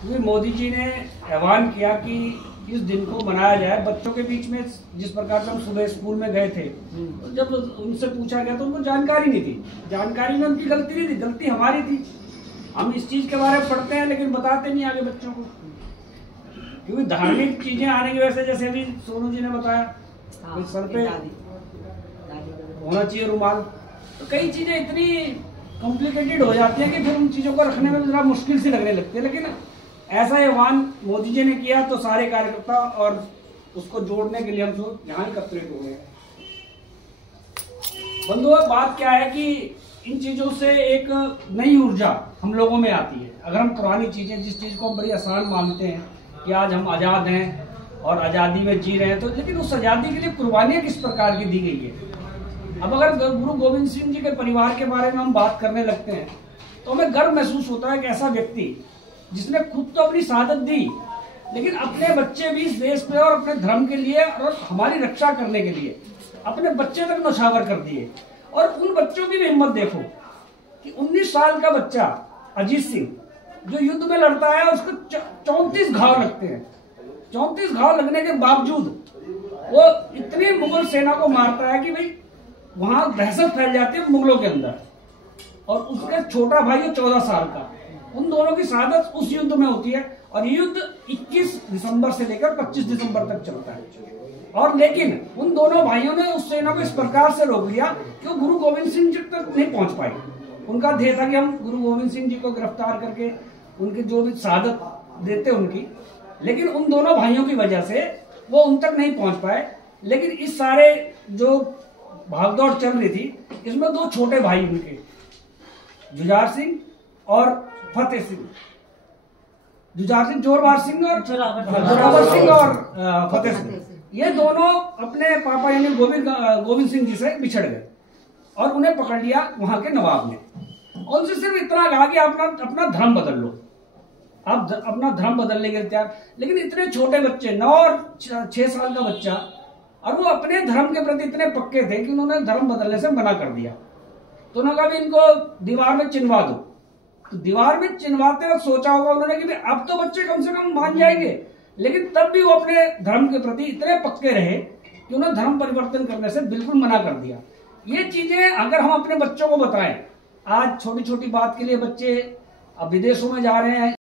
क्योंकि मोदी जी ने ऐलान किया कि इस दिन को मनाया जाए बच्चों के बीच में। जिस प्रकार से हम सुबह स्कूल में गए थे, तो जब उनसे पूछा गया तो उनको जानकारी नहीं थी। जानकारी में उनकी गलती नहीं थी, गलती हमारी थी। हम इस चीज के बारे में पढ़ते हैं लेकिन बताते नहीं आगे बच्चों को, क्योंकि धार्मिक चीजें आने की वजह से, जैसे अभी सोनू जी ने बताया, सर पे होना चाहिए रुमाल, तो कई चीजें इतनी कॉम्प्लिकेटेड हो जाती हैं कि फिर उन चीजों को रखने में जरा मुश्किल सी लगने लगती है। लेकिन ऐसा ऐलान मोदी जी ने किया तो सारे कार्यकर्ता और उसको जोड़ने के लिए हम सब यहाँ एकत्रित हो गए। बंधुओं, बात क्या है कि इन चीजों से एक नई ऊर्जा हम लोगों में आती है। अगर हम पुरानी चीजें, जिस चीज को हम बड़ी आसान मानते हैं कि आज हम आजाद हैं और आजादी में जी रहे हैं, तो लेकिन उस आजादी के लिए कुर्बानियां किस प्रकार की दी गई है। अब अगर गुरु गोविंद सिंह जी के परिवार के बारे में हम बात करने लगते हैं तो हमें गर्व महसूस होता है कि ऐसा व्यक्ति जिसने खुद तो अपनी शहादत दी, लेकिन अपने बच्चे भी इस देश पे और अपने धर्म के लिए और हमारी रक्षा करने के लिए अपने बच्चे तक नौछावर कर दिए। और उन बच्चों की भी हिम्मत देखो कि 19 साल का बच्चा अजीत सिंह जो युद्ध में लड़ता है, उसको 34 घाव लगते हैं। 34 घाव लगने के बावजूद वो इतनी मुगल सेना को मारता है कि भाई वहां दहशत फैल जाती है मुगलों के अंदर। और उसका छोटा भाई है 14 साल का, उन दोनों की शहादत उस युद्ध में होती है। और ये युद्ध 21 दिसंबर से लेकर 25 दिसंबर तक चलता है। और लेकिन उन दोनों भाइयों ने उस सेना को इस प्रकार से रोक लिया कि वो गुरु गोविंद सिंह जी तक नहीं पहुंच पाए। उनका ध्येय था कि हम गुरु गोविंद सिंह जी को गिरफ्तार करके उनकी जो भी शहादत देते उनकी, लेकिन उन दोनों भाइयों की वजह से वो उन तक नहीं पहुंच पाए। लेकिन इस सारे जो भागदौड़ चल रही थी, इसमें दो छोटे भाई उनके, जुझार सिंह और फतेह सिंह, जुझार सिंह जोरावर सिंह और जोरावर सिंह और फतेह सिंह, ये दोनों अपने पापा यानी गोविंद सिंह जी से बिछड़ गए और उन्हें पकड़ लिया वहां के नवाब ने। उनसे सिर्फ इतना कहा कि अपना धर्म बदल लो, आप अपना धर्म बदलने के लिए तैयार। लेकिन इतने छोटे बच्चे, 9 और 6 साल का बच्चा, और वो अपने धर्म के प्रति इतने पक्के थे कि उन्होंने धर्म बदलने से मना कर दिया। तो उन्होंने कहा इनको दीवार में चिनवा दो। तो दीवार में चिनवाते वक्त सोचा होगा उन्होंने कि अब तो बच्चे कम से कम मान जाएंगे, लेकिन तब भी वो अपने धर्म के प्रति इतने पक्के रहे कि उन्होंने धर्म परिवर्तन करने से बिल्कुल मना कर दिया। ये चीजें अगर हम अपने बच्चों को बताएं, आज छोटी छोटी बात के लिए बच्चे अब विदेशों में जा रहे हैं,